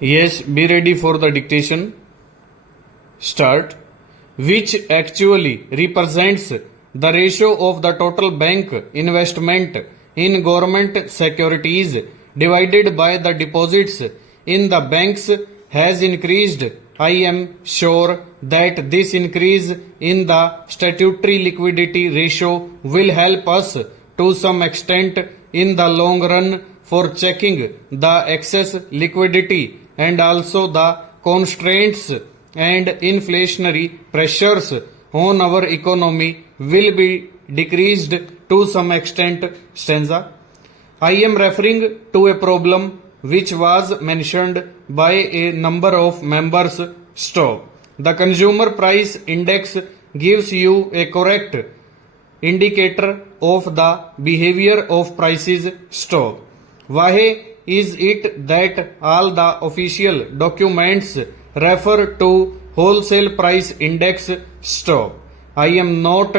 Yes, be ready for the dictation. Start. Which actually represents the ratio of the total bank investment in government securities divided by the deposits in the banks has increased. I am sure that this increase in the statutory liquidity ratio will help us to some extent in the long run for checking the excess liquidity and also the constraints and inflationary pressures on our economy will be decreased to some extent. Stanza. I am referring to a problem which was mentioned by a number of members. Stop. The consumer price index gives you a correct indicator of the behavior of prices. Stop. Why is it that all the official documents refer to wholesale price index? Stop. I am not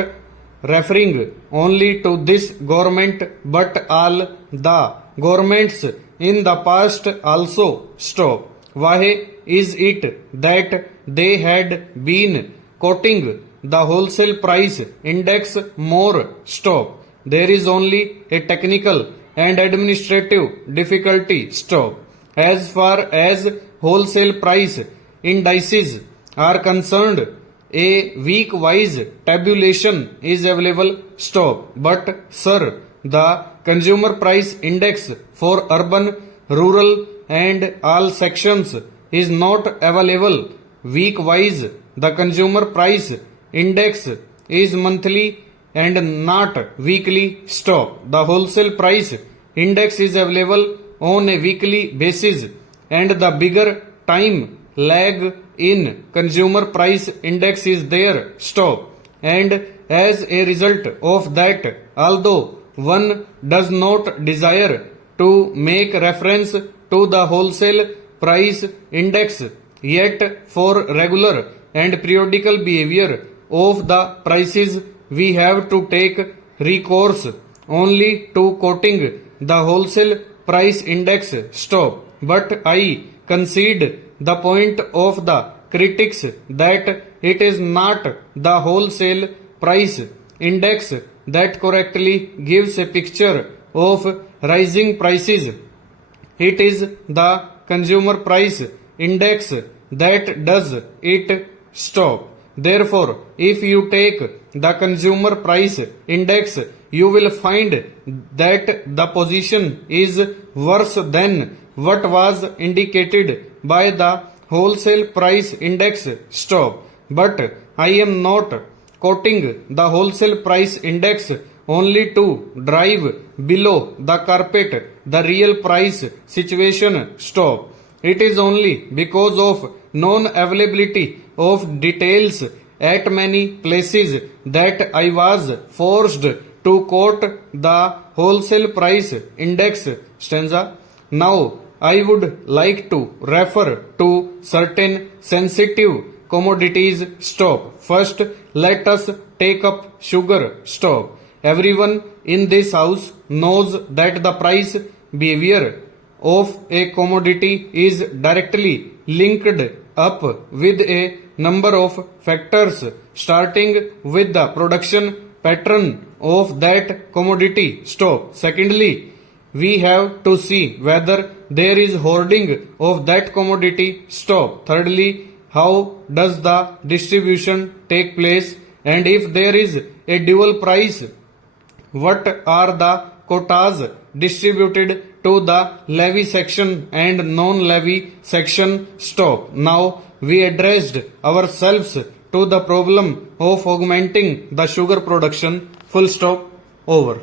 referring only to this government but all the governments in the past also. Stop. Why is it that they had been quoting the wholesale price index more? Stop. There is only a technical and administrative difficulty. Stop. As far as wholesale price indices are concerned, a week-wise tabulation is available. Stop. But sir, the consumer price index for urban, rural and all sections is not available week-wise. The consumer price index is monthly and not weekly. Stop. The wholesale price index is available on a weekly basis and the bigger time lag in consumer price index is there. Stop. And as a result of that, although one does not desire to make reference to the wholesale price index, yet for regular and periodical behavior of the prices we have to take recourse only to quoting the wholesale price index. Stop. But I concede the point of the critics that it is not the wholesale price index that correctly gives a picture of rising prices. It is the consumer price index that does it. Stop. Therefore, if you take the consumer price index, you will find that the position is worse than what was indicated by the wholesale price index. Stop. But I am not quoting the wholesale price index only to drive below the carpet the real price situation. Stop. It is only because of non-availability of details at many places that I was forced to quote the wholesale price index. Stanza. Now, I would like to refer to certain sensitive commodities. Stop. First, let us take up sugar. Stop. Everyone in this house knows that the price behavior of a commodity is directly linked up with a number of factors, starting with the production pattern of that commodity. Stop. Secondly, we have to see whether there is hoarding of that commodity. Stop. Thirdly, how does the distribution take place, and if there is a dual price, what are the quotas distributed to the levy section and non-levy section? Stop. Now we addressed ourselves to the problem of augmenting the sugar production. Full stop. Over.